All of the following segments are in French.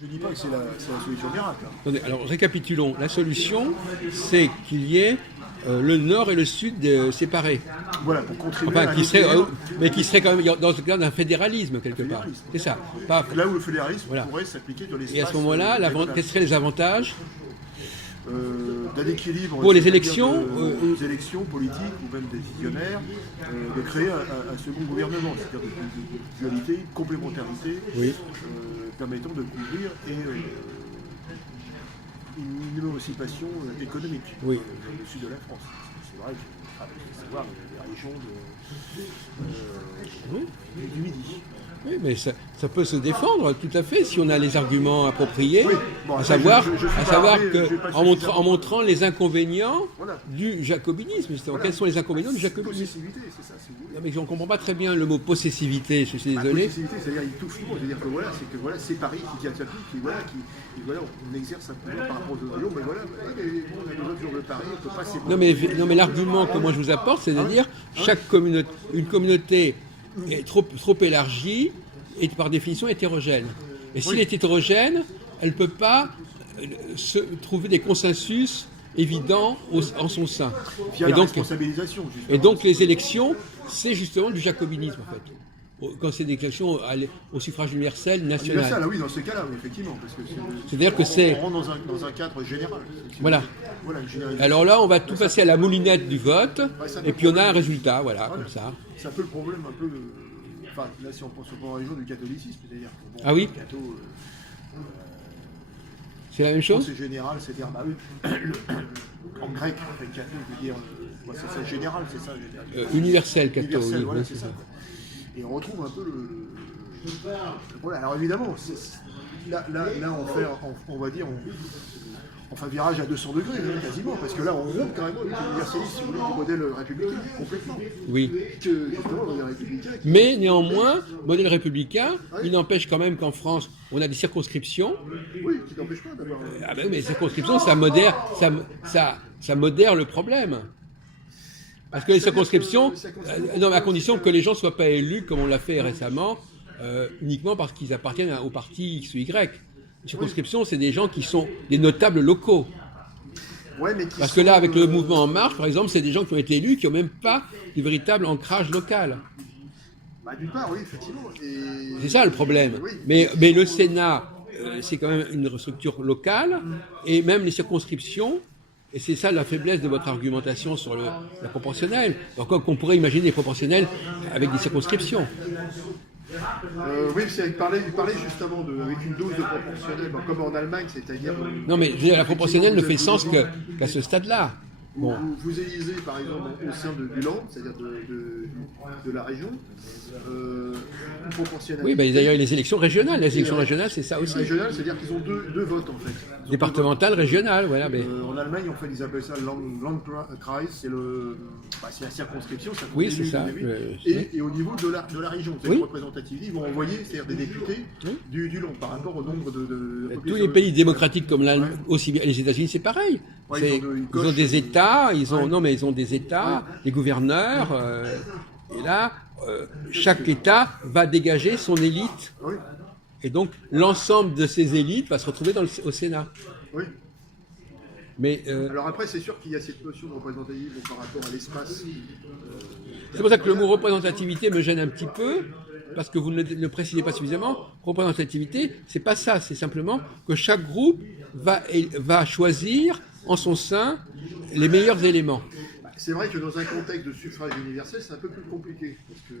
Je ne dis pas que c'est la solution miracle. Attendez, alors récapitulons. La solution, c'est qu'il y ait le nord et le sud séparés. Voilà, pour contribuer Enfin, à mais qui serait quand même dans le cadre d'un fédéralisme, quelque part. C'est ça. Pas, là où le fédéralisme voilà. pourrait s'appliquer sur l'espace. Et à ce moment-là, quels seraient les avantages d'un équilibre pour les élections, aux élections politiques ou même décisionnaires, de créer un second gouvernement, c'est-à-dire de dualité, de complémentarité, oui. Permettant de couvrir une émancipation économique oui. Dans le sud de la France. C'est vrai qu'il faut savoir les régions du Midi. Oui, mais ça peut se défendre tout à fait si on a les arguments appropriés, oui. Bon, à savoir en montrant les inconvénients voilà. du jacobinisme. Voilà. Quels sont les inconvénients du jacobinisme? Possessivité, c'est ça, si vous voulez. Non, mais je ne comprends pas très bien le mot possessivité, je suis désolé. Possessivité, c'est-à-dire il touche tout, c'est-à-dire que c'est Paris qui tient sa pique, on exerce un pouvoir par rapport aux autres jours, mais voilà, on a les autres jours de Paris, on ne peut pas s'épanouir. Non mais l'argument que moi je vous apporte, c'est de dire une communauté est trop élargie et par définition hétérogène. Et s'il est hétérogène, elle ne peut pas se trouver des consensus évidents en son sein. Via la responsabilisation, justement. Et donc les élections, c'est justement du jacobinisme en fait. Quand c'est des élections au suffrage universel national. Universel, oui, dans ce cas-là, oui, effectivement. C'est-à-dire que c'est... On rentre dans un cadre général. Voilà. Alors là, on va tout passer à la moulinette du vote, et puis on a un résultat, voilà, comme ça. C'est un peu le problème, Enfin, là, si on pense au région du catholicisme, c'est-à-dire que... Ah oui c'est la même chose. C'est général, c'est-à-dire, en grec, catho veut dire... c'est ça, général, c'est ça. Universel, catho. Universel, voilà, c'est ça. Et on retrouve un peu voilà, alors évidemment, là on va dire, on fait un virage à 200 degrés, quasiment, parce que là, on rompt carrément avec l'universalisme, si vous voulez, du modèle républicain, complètement. Oui. Justement, le modèle républicain... Mais néanmoins, modèle républicain, il n'empêche quand même qu'en France, on a des circonscriptions. Oui, qui n'empêche pas d'avoir... Ah ben oui, mais les circonscriptions, ça modère le problème. Parce que les circonscriptions, non, à condition que les gens ne soient pas élus, comme on l'a fait récemment, uniquement parce qu'ils appartiennent au parti X ou Y. Les circonscriptions, c'est des gens qui sont des notables locaux. Ouais, mais parce que là, avec le mouvement En Marche, par exemple, c'est des gens qui ont été élus, qui n'ont même pas de véritable ancrage local. D'une part, oui, effectivement. C'est ça le problème. Oui. Mais le Sénat, c'est quand même une structure locale, et même les circonscriptions. Et c'est ça la faiblesse de votre argumentation sur la proportionnelle. Donc on pourrait imaginer des proportionnels avec des circonscriptions. Oui, il parlait justement avec une dose de proportionnel, comme en Allemagne, c'est-à-dire... Non mais la proportionnelle ne fait sens qu'à ce stade-là. Bon. Vous élisez par exemple au sein du Land, c'est-à-dire de la région, une proportionnalité. Oui, d'ailleurs les élections régionales. Les élections régionales, c'est ça aussi. Régionales, c'est-à-dire qu'ils ont deux votes en fait. Départementales, régionales, voilà. Mais... en Allemagne, en fait, ils appellent ça Landkreis, c'est la circonscription. Oui, c'est ça. Et au niveau de la région, c'est une représentativité, ils vont envoyer, c'est-à-dire des députés du Land par rapport au nombre de tous les pays démocratiques comme aussi bien les États-Unis, c'est pareil. Ouais, ils ont des États, ils ont des États, des gouverneurs, et là, chaque État va dégager son élite. Oui. Et donc, l'ensemble de ces élites va se retrouver au Sénat. Oui. Mais, alors après, c'est sûr qu'il y a cette notion de représentativité par rapport à l'espace. C'est pour ça que le mot représentativité me gêne un petit peu, parce que vous ne le précisez pas suffisamment. Représentativité, c'est pas ça, c'est simplement que chaque groupe va choisir en son sein les meilleurs éléments. C'est vrai que dans un contexte de suffrage universel, c'est un peu plus compliqué. Parce que,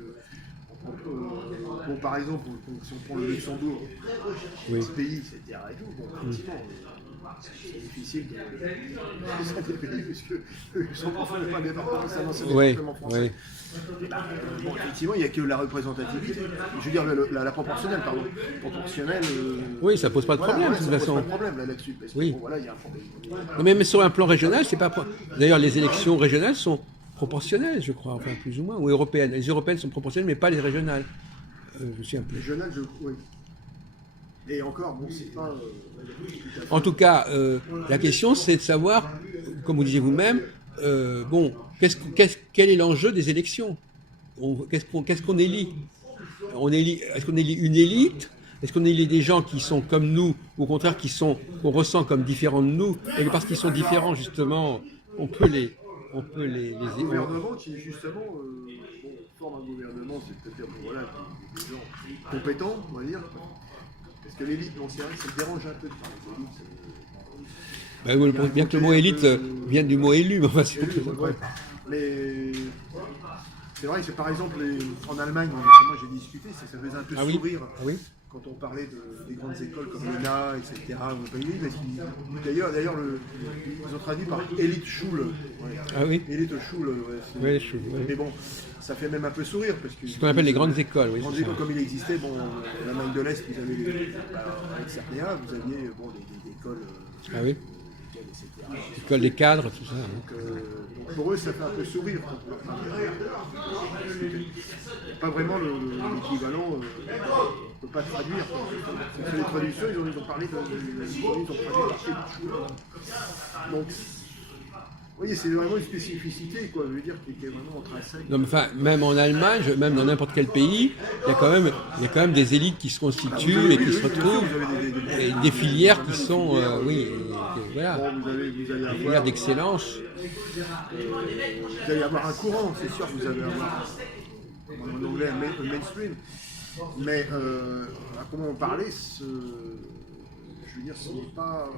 par exemple, si on prend le Luxembourg, ce pays, c'est terre et tout, effectivement, c'est difficile de pays, puisque le Luxembourg n'est pas un département, c'est un ancien département français. Effectivement, il n'y a que la représentativité. Je veux dire, la proportionnelle, pardon. Proportionnelle. Oui, ça pose pas de problème, de toute façon. Ça pose pas de problème là-dessus. Parce que, voilà, il y a un problème. Non, mais sur un plan régional, c'est pas. D'ailleurs, les élections régionales sont proportionnelles, je crois, enfin plus ou moins, ou européennes. Les européennes sont proportionnelles, mais pas les régionales. Je suis un peu. Régionales, oui. Et encore, c'est pas. En tout cas, la question, c'est de savoir, comme vous disiez vous-même, quel est l'enjeu des élections? Qu'est-ce qu'on élit? Est-ce qu'on élit une élite Est-ce qu'on élit des gens qui sont comme nous, ou au contraire qu'on ressent comme différents de nous, et parce qu'ils sont différents, justement, on peut les un gouvernement qui, justement, forme un gouvernement, c'est-à-dire voilà, des gens compétents, on va dire. Parce que l'élite, non, c'est vrai que ça me dérange un peu de parler d'élite. Bien que le mot élite vienne du mot élu, mais enfin, c'est ouais. Mais c'est vrai que par exemple, en Allemagne, moi j'ai discuté, ça faisait un peu sourire. Ah oui. Quand on parlait des grandes écoles comme l'ENA, etc., d'ailleurs, ils ont traduit par Elite-Schule. Ouais. Ah oui. Elite-Schule, ouais, mais bon, ça fait même un peu sourire. Parce que c'est ce qu'on appelle les grandes écoles. Oui, grandes écoles, comme il existait, bon, en Allemagne de l'Est, vous avez avec Cernéa, vous aviez des écoles. Ah oui. L'école des cadres, tout ça. Donc pour eux, ça fait un peu sourire. Pas vraiment l'équivalent, on ne peut pas traduire. Sur les traductions, ils ont parlé ils ont traduit par. Donc, vous voyez, c'est vraiment une spécificité, quoi. Je veux dire, qui est vraiment intrinsèque. Non, mais enfin, même en Allemagne, même dans n'importe quel pays, il y a quand même des élites qui se constituent et qui se retrouvent, et des filières qui sont, voilà, des filières d'excellence. Vous allez avoir un courant, c'est sûr, vous allez avoir en anglais un mainstream. Mais à comment on parlait, je veux dire, ce n'est pas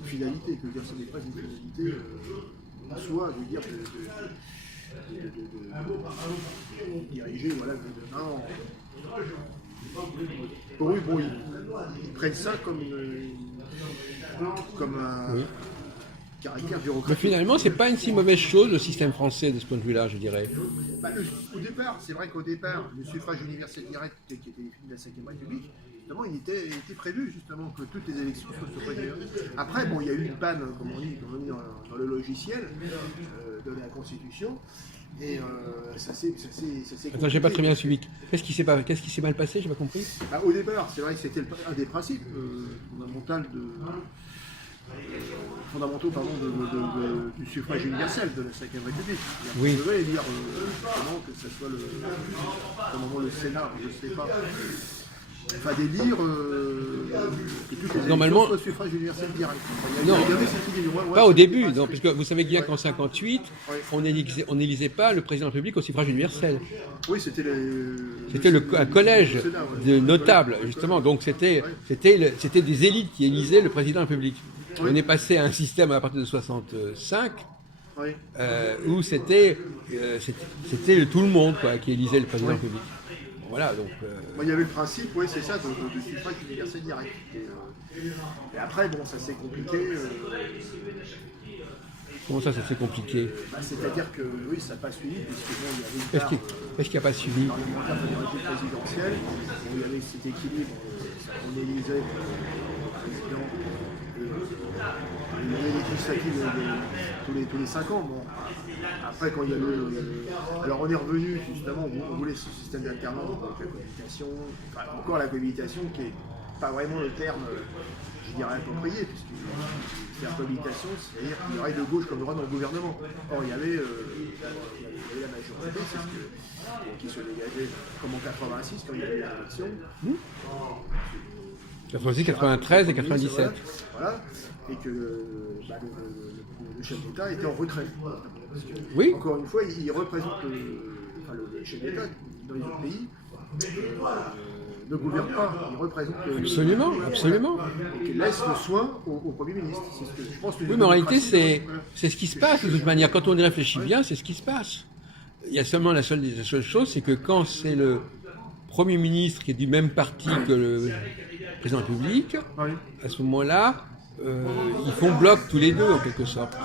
une finalité, je veux dire, ce n'est pas une finalité en soi, je veux dire, de diriger, voilà, pour eux, bon, ils prennent ça comme un caractère bureaucratique. Mais finalement, c'est pas une si mauvaise chose, le système français, de ce point de vue-là, je dirais. Au départ, c'est vrai qu'au départ, le suffrage universel direct, qui était défini de la 5e République, justement, il était prévu justement que toutes les élections soient suffrage universel. Après, bon, il y a eu une panne, comme on dit dans le logiciel de la Constitution, et ça s'est Attends, j'ai pas très bien suivi. Qu'est-ce qui s'est mal passé, j'ai pas compris. Au départ, c'est vrai que c'était un des principes fondamentaux du suffrage universel de la 5e République. Oui. On devait élire que ce soit le Sénat, je ne sais pas. Enfin, d'élire que toutes les élections soient suffrage universel direct. Non, pas au début, non, parce que vous savez bien qu'en 58, on n'élisait pas le président de la République au suffrage universel. Oui, c'était un collège de notables, justement. Donc c'était des élites qui élisaient le président de la République. Oui. On est passé à un système à partir de 65 où c'était tout le monde qui élisait le président de la République. Voilà, donc. Il y avait le principe, oui, c'est ça, de suffrage universel direct. Et après, bon, ça s'est compliqué. Comment ça s'est compliqué? C'est-à-dire que oui, ça n'a pas suivi, puisque bon, il y avait. Est-ce qu'il n'y a pas suivi? Dans les majorités présidentielles, il y avait cet équilibre, on élisait le président. Il y avait les législatives tous les 5 ans. Bon. Après, quand il y a alors on est revenu, justement, on voulait ce système d'alternance avec la cohabitation, encore la cohabitation qui n'est pas vraiment le terme, je dirais, approprié, puisque c'est la cohabitation, c'est-à-dire qu'il y aurait de gauche comme de droite dans le gouvernement. Or, il y avait la majorité, c'est ce qui se dégageait, comme en 86, quand il y avait l'élection. 86, 93 et 97. Voilà, et que le chef d'État était en retrait. Parce que, oui. Encore une fois, il représente le chef d'État dans les autres pays. Ne gouverne pas, il représente absolument. Donc il laisse le soin au Premier ministre. C'est ce que je pense que oui, mais en réalité, c'est ce qui se passe de toute manière. Quand on y réfléchit bien, c'est ce qui se passe. Il y a seulement la seule chose, c'est que quand c'est le Premier ministre qui est du même parti que le président de la République, à ce moment-là, ils font bloc tous les deux en quelque sorte.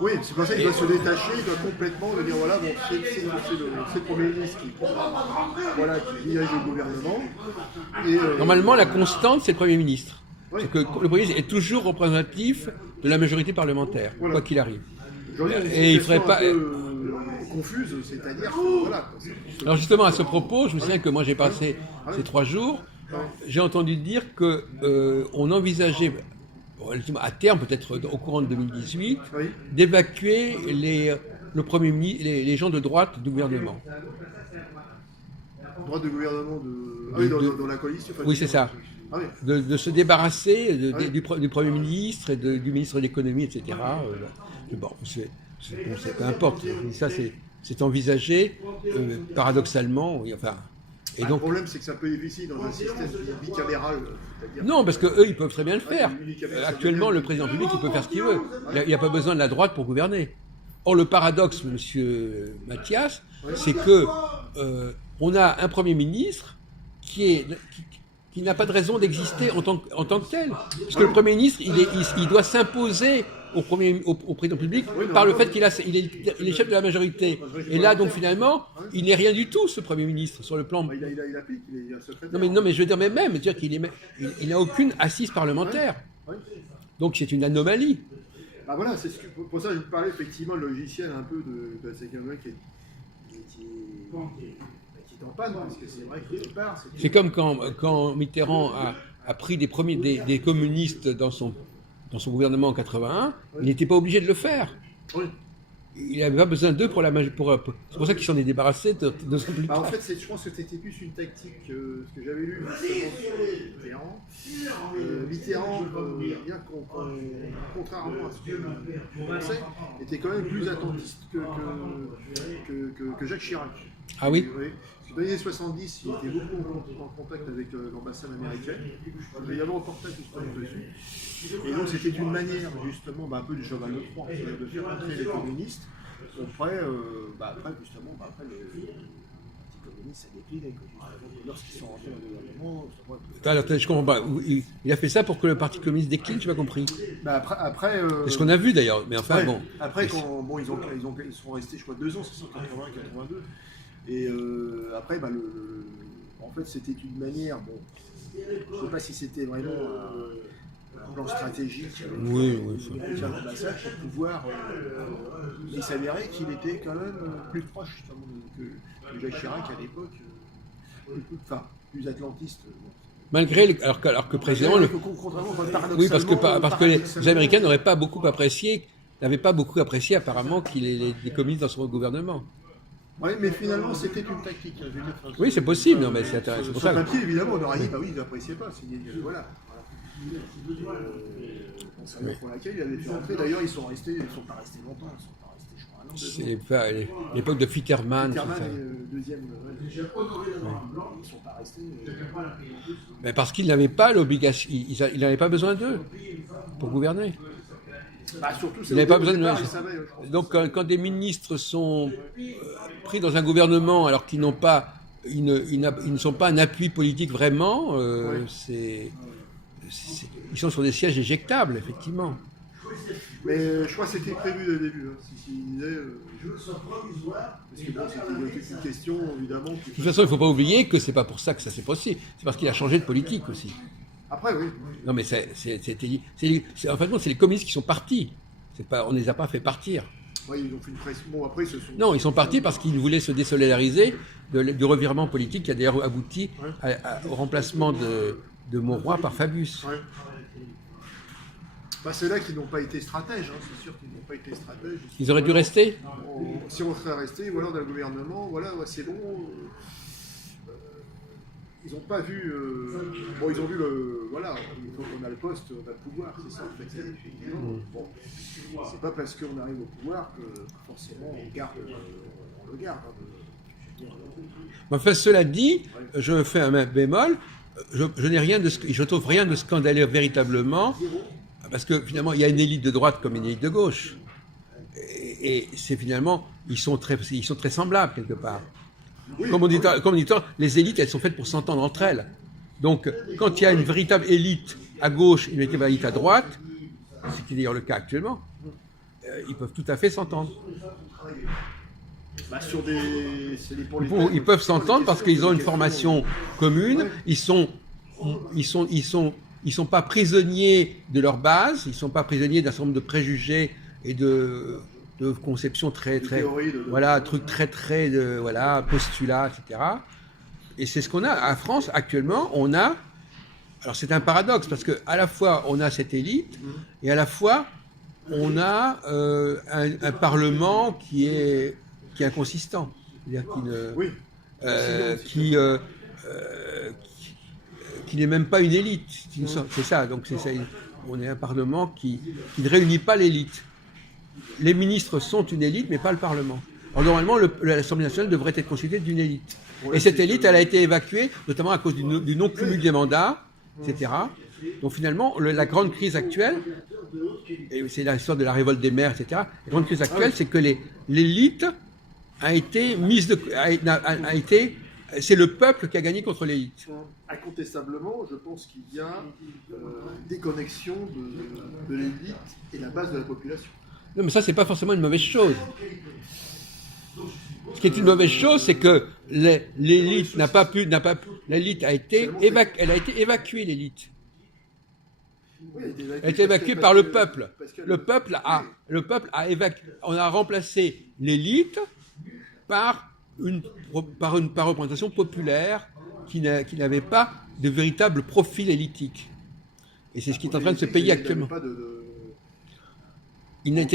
Oui, c'est pour ça qu'il doit se détacher, il doit complètement dire voilà, bon, c'est le Premier ministre qui dirige le gouvernement. Et, normalement, la constante, c'est le Premier ministre. Oui. C'est que le Premier ministre est toujours représentatif de la majorité parlementaire, quoi qu'il arrive. Et il ne ferait pas. Confuse, c'est-à-dire voilà. Alors justement, à ce propos, je vous souviens que moi j'ai passé ces 3 jours, j'ai entendu dire qu'on envisageait à terme, peut-être au courant de 2018, d'évacuer les gens de droite du gouvernement. Droite de gouvernement dans la coalition. Oui, c'est ça. Ah oui. De se débarrasser oui. du Premier ministre et du ministre de l'économie, etc. Bon, peu importe. Ça, c'est envisagé, paradoxalement. Enfin, et donc, le problème, c'est que c'est un peu difficile dans un système bicaméral. Non, parce qu'eux, ils peuvent très bien le faire. Actuellement, le président public, il peut faire ce qu'il veut. Il n'a pas besoin de la droite pour gouverner. Or, le paradoxe, monsieur Mathias, c'est que on a un Premier ministre qui n'a pas de raison d'exister en tant que tel. Parce que le Premier ministre, il doit s'imposer au président public par le fait qu'il est chef de la majorité. Et là, donc, finalement, il n'est rien du tout, ce Premier ministre, sur le plan... Il applique, il est un secrétaire. Non, mais je veux dire, dire qu'il n'a aucune assise parlementaire. Donc, c'est une anomalie. Bah voilà, pour ça, je parlais effectivement le logiciel un peu de ces quelqu'un qui est en panne, parce que c'est vrai qu'au départ... C'est comme quand Mitterrand a pris des communistes dans son gouvernement en 81, il n'était pas obligé de le faire. Oui. Il n'avait pas besoin d'eux pour c'est pour ça qu'il s'en est débarrassé de son plus En fait, je pense que c'était plus une tactique, ce que j'avais lu Mitterrand. Mitterrand, bien contrairement à ce que je pensais, était quand même plus attentiste que Jacques Chirac. Ah oui. Dans les années 70, il était beaucoup en contact avec l'ambassade américaine. Il y avait un reportage justement dessus. Et donc c'était une manière justement un peu du cheval de Troie, de faire entrer les communistes. Après le Parti communiste a décliné. Lorsqu'ils sont rentrés dans le gouvernement... Je comprends pas. Il a fait ça pour que le Parti communiste décline, je n'ai pas compris. Après c'est ce qu'on a vu d'ailleurs. Mais enfin, bon. Après, ils sont restés, je crois, 2 ans, c'est 1980-82. Et après, en fait, c'était une manière, je ne sais pas si c'était vraiment un plan stratégique oui. Faire l'ambassade pour pouvoir... mais il s'avérait qu'il était quand même plus proche que Jacques Chirac à l'époque, plus atlantiste. Malgré, alors que président... Oui, parce que les Américains n'avaient pas beaucoup apprécié apparemment qu'il ait des communistes dans son gouvernement. Oui, mais finalement, c'était une tactique. Oui, c'est possible, mais c'est intéressant. Sur le papier, évidemment, on aurait dit, ils n'appréciaient pas. Voilà. C'est la pour laquelle il avait fait rentrer. D'ailleurs, ils ne sont pas restés longtemps. Ils sont pas restés, je crois, un an. C'est l'époque de Fitterman. Deuxième. Ils ne sont pas restés. Mais parce qu'il n'avait pas l'obligation, il n'avait pas besoin d'eux pour gouverner. Surtout, il n'avait pas besoin de... Donc, quand des ministres sont pris dans un gouvernement alors qu'ils n'ont pas, ils ne sont pas un appui politique vraiment, ils sont sur des sièges éjectables, effectivement. Mais je crois que c'était prévu dès le début. S'il disait, parce que c'était une question, évidemment. De toute façon, il ne faut pas oublier que c'est pas pour ça que ça s'est passé. C'est parce qu'il a changé de politique aussi. Après, oui. Non, mais en fait, c'est les communistes qui sont partis. On ne les a pas fait partir. Oui, ils ont fait une pression. Bon, après, Non, ils sont partis parce qu'ils voulaient se désolidariser du revirement politique qui a d'ailleurs abouti au remplacement de Mauroy par Fabius. Ouais. C'est là qu'ils n'ont pas été stratèges, c'est sûr qu'ils n'ont pas été stratèges. Ils auraient dû rester. Si on serait resté, dans le gouvernement, c'est bon. Ils n'ont pas vu... ils ont vu il faut qu'on a le poste, on a le pouvoir, c'est ça en fait. C'est pas parce qu'on arrive au pouvoir que forcément on le garde. Enfin, cela dit, je fais un bémol, je trouve rien de scandaleux véritablement, parce que finalement il y a une élite de droite comme une élite de gauche. Et c'est finalement, ils sont très semblables quelque part. Oui, comme on dit, les élites, elles sont faites pour s'entendre entre elles. Donc, quand il y a une véritable élite à gauche et une véritable élite à droite, ce qui est d'ailleurs le cas actuellement, ils peuvent tout à fait s'entendre. Ils peuvent s'entendre parce qu'ils ont une formation commune. Ils sont pas prisonniers de leur base. Ils sont pas prisonniers d'un certain nombre de préjugés et de conception très trucs très postulats, etc. Et c'est ce qu'on a en France actuellement. Alors c'est un paradoxe parce que à la fois on a cette élite et à la fois on a un parlement qui est inconsistant, c'est-à-dire qui n'est même pas une élite. C'est ça. Donc on est un Parlement qui ne réunit pas l'élite. Les ministres sont une élite, mais pas le Parlement. Alors normalement, l'Assemblée nationale devrait être constituée d'une élite. Et cette élite, elle a été évacuée, notamment à cause du non-cumul des mandats, etc. Donc finalement, la grande crise actuelle, et c'est l'histoire de la révolte des maires, etc. La grande crise actuelle, c'est que l'élite a été c'est le peuple qui a gagné contre l'élite. Incontestablement, je pense qu'il y a déconnexion de l'élite et la base de la population. Non, mais ça, c'est pas forcément une mauvaise chose. Ce qui est une mauvaise chose, c'est que l'élite l'élite a été évacuée, l'élite. Oui, Elle a été évacuée par le peuple. Le peuple a évacué. On a remplacé l'élite par une représentation populaire qui n'avait pas de véritable profil élitique. Et c'est ce qui est en train de se payer actuellement.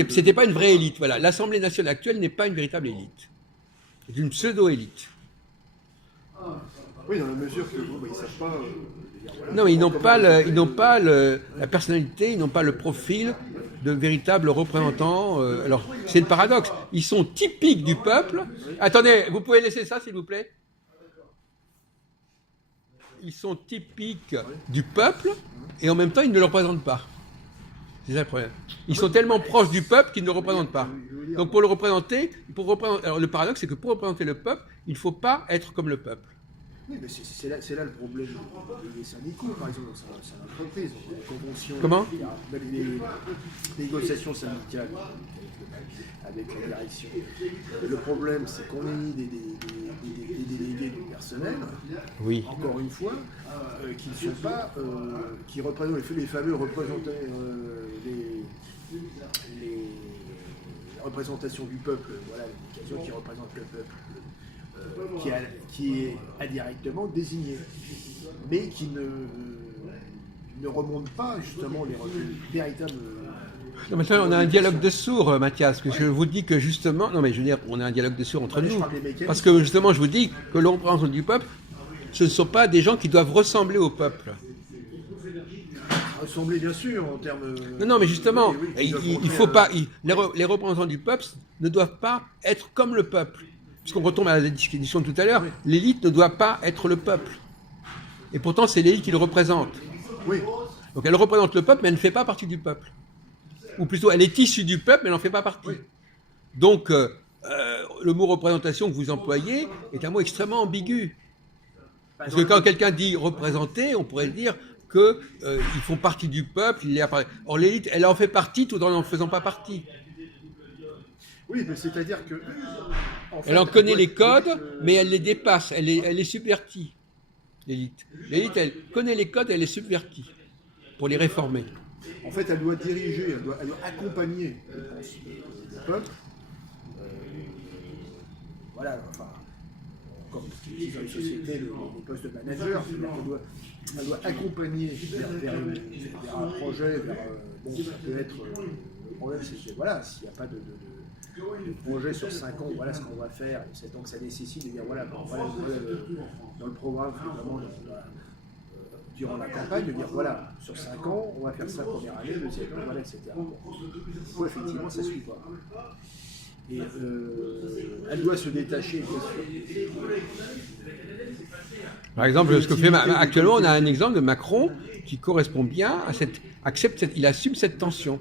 C'était pas une vraie élite. Voilà. L'Assemblée nationale actuelle n'est pas une véritable élite. C'est une pseudo-élite. Oui, dans la mesure que ils ne savent pas. Non, ils n'ont pas la personnalité, ils n'ont pas le profil de véritables représentants. Alors, c'est le paradoxe. Ils sont typiques du peuple. Attendez, vous pouvez laisser ça, s'il vous plaît? Ils sont typiques du peuple et en même temps, ils ne le représentent pas. C'est ça le problème. Ils sont tellement proches du peuple qu'ils ne le représentent pas. Donc, pour le représenter, alors le paradoxe, c'est que pour représenter le peuple, il ne faut pas être comme le peuple. Oui, mais c'est là le problème des syndicaux, par exemple, c'est l'entreprise, la convention. Comment ? Les négociations syndicales avec la direction. Le problème, c'est qu'on a mis des délégués du personnel, oui. Encore une fois, qui ne sont pas, qui représentent les fameux représentants, les représentations du peuple, voilà, l'éducation qui représente le peuple. Qui est indirectement désigné, mais qui ne remonte pas justement les véritables. Non, maintenant, on a un dialogue de sourds, Mathias, que je vous dis que justement, non mais je veux dire, on a un dialogue de sourds entre nous, parce que justement, je vous dis que le représentant du peuple, ce ne sont pas des gens qui doivent ressembler au peuple. Ressembler, bien sûr, en termes. Non, mais justement, il faut pas. Les représentants du peuple ne doivent pas être comme le peuple. Puisqu'on retombe à la discussion de tout à l'heure, oui. L'élite ne doit pas être le peuple. Et pourtant, c'est l'élite qui le représente. Oui. Donc elle représente le peuple, mais elle ne fait pas partie du peuple. Ou plutôt, elle est issue du peuple, mais elle n'en fait pas partie. Oui. Donc, le mot représentation que vous employez est un mot extrêmement ambigu. Parce que quand quelqu'un dit représenter, on pourrait dire qu'ils font partie du peuple. Or, l'élite, elle en fait partie tout en n'en faisant pas partie. Oui, mais c'est-à-dire que... Elle en connaît les codes, mais elle les dépasse, elle les subvertit, l'élite. L'élite, elle connaît les codes, elle les subvertit pour les réformer. En fait, elle doit diriger, elle doit accompagner, je pense, le peuple. Voilà, enfin, comme dans les sociétés, les postes de manager, elle doit accompagner vers un projet, bon, ça peut être... le problème, c'est que, voilà, s'il n'y a pas de projet sur 5 ans, voilà ce qu'on va faire, donc ça nécessite de dire voilà dans le programme, vraiment, durant la campagne, de dire voilà, sur 5 ans, on va faire ça première année, deuxième année, voilà, etc. Bon, effectivement, ça ne suit pas. Et elle doit se détacher, bien sûr. Par exemple, ce que fait actuellement, on a un exemple de Macron qui correspond bien à il assume cette tension.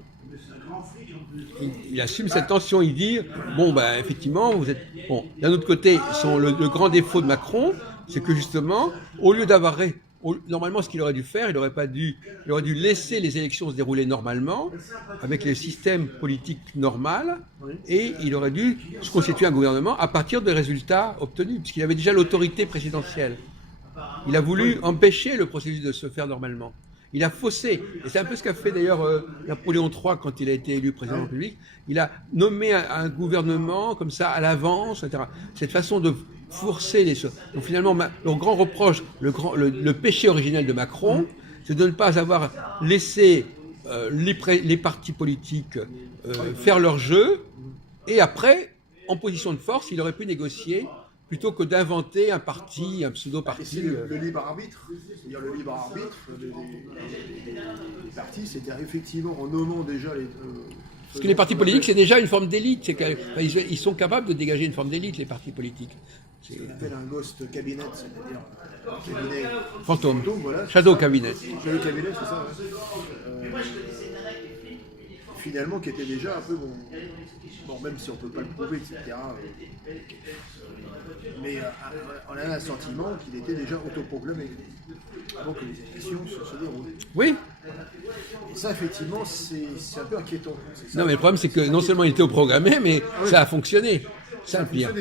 Il assume cette tension, il dit bon ben effectivement vous êtes bon. D'un autre côté, le grand défaut de Macron, c'est que justement, au lieu d'avoir normalement ce qu'il aurait dû faire, il aurait dû laisser les élections se dérouler normalement avec le système politique normal, et il aurait dû se constituer un gouvernement à partir des résultats obtenus, puisqu'il avait déjà l'autorité présidentielle. Il a voulu empêcher le processus de se faire normalement. Il a faussé, et c'est un peu ce qu'a fait d'ailleurs Napoléon III quand il a été élu président de la République. Il a nommé un gouvernement comme ça à l'avance, etc. Cette façon de forcer les choses. Donc finalement, le grand reproche, le péché originel de Macron, c'est de ne pas avoir laissé les partis politiques faire leur jeu, et après, en position de force, il aurait pu négocier plutôt que d'inventer un parti, un Et pseudo-parti. c'est le libre arbitre, c'est-à-dire le libre arbitre des partis, c'est-à-dire effectivement en nommant déjà les... Parce que les partis politiques, c'est déjà une forme d'élite. Ils sont capables de dégager une forme d'élite, les partis politiques. Ce qu'on appelle un ghost cabinet, c'est-à-dire un cabinet Fantôme. Voilà. Shadow cabinet. Shadow cabinet, c'est ça. Finalement, qui était déjà un peu bon, même si on ne peut pas le prouver, etc. Mais on a un sentiment qu'il était déjà autoproclamé avant que les élections se déroulent. Oui. Et ça, effectivement, c'est un peu inquiétant. Non, mais le problème, c'est que non seulement il était autoprogrammé, mais ça a fonctionné. C'est le pire.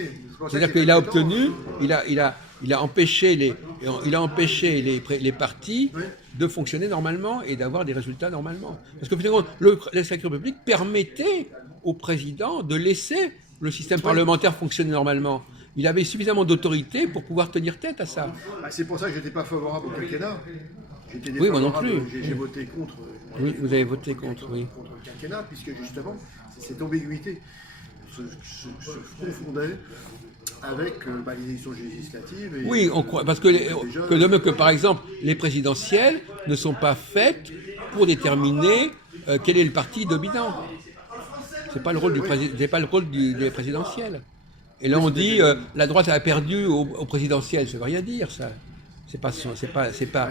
C'est-à-dire qu'il a obtenu, il a empêché les partis de fonctionner normalement et d'avoir des résultats normalement. Parce que finalement, la Cinquième République permettait au président de laisser le système parlementaire fonctionner normalement. Il avait suffisamment d'autorité pour pouvoir tenir tête à ça. Bah, c'est pour ça que je n'étais pas favorable au quinquennat. Oui, moi non plus. J'ai voté contre. Oui, vous avez voté contre, oui. Contre le quinquennat, puisque justement, cette ambiguïté se confondait avec les élections législatives. Et, oui, on croit, parce que par exemple, les présidentielles ne sont pas faites pour déterminer quel est le parti dominant. C'est pas le rôle des présidentielles. Et là, on dit la droite a perdu au présidentiel. Ça veut rien dire, ça. C'est pas.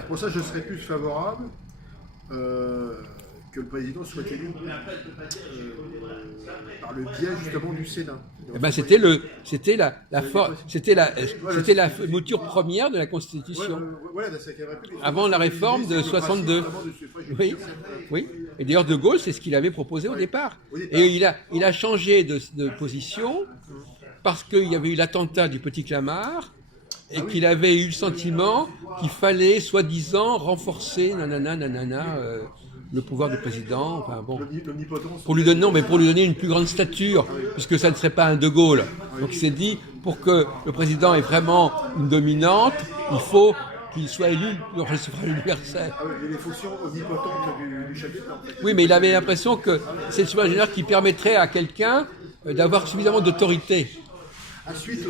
Pour ça, je serais plus favorable que le président soit élu par le biais justement du Sénat. Eh ben, c'était la mouture première de la Constitution. Avant la réforme de 62. Oui, oui. Et d'ailleurs, De Gaulle, c'est ce qu'il avait proposé au départ. Et il a changé de position parce qu'il y avait eu l'attentat du Petit Clamart et qu'il avait eu le sentiment qu'il fallait, soi-disant, renforcer le pouvoir du président, enfin bon, pour lui donner une plus grande stature, puisque ça ne serait pas un De Gaulle. Donc il s'est dit, pour que le président ait vraiment une dominante, il faut qu'il soit élu dans le suffrage universel. Ah oui, il y a les fonctions omnipotentes du chapitre. En fait. Oui, mais il avait l'impression que c'est le suffrage universel qui permettrait à quelqu'un d'avoir suffisamment d'autorité. Ensuite,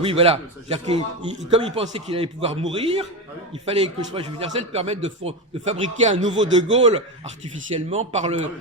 oui, voilà. C'est-à-dire comme il pensait qu'il allait pouvoir mourir, il fallait que le suffrage universel permette de fabriquer un nouveau De Gaulle artificiellement par le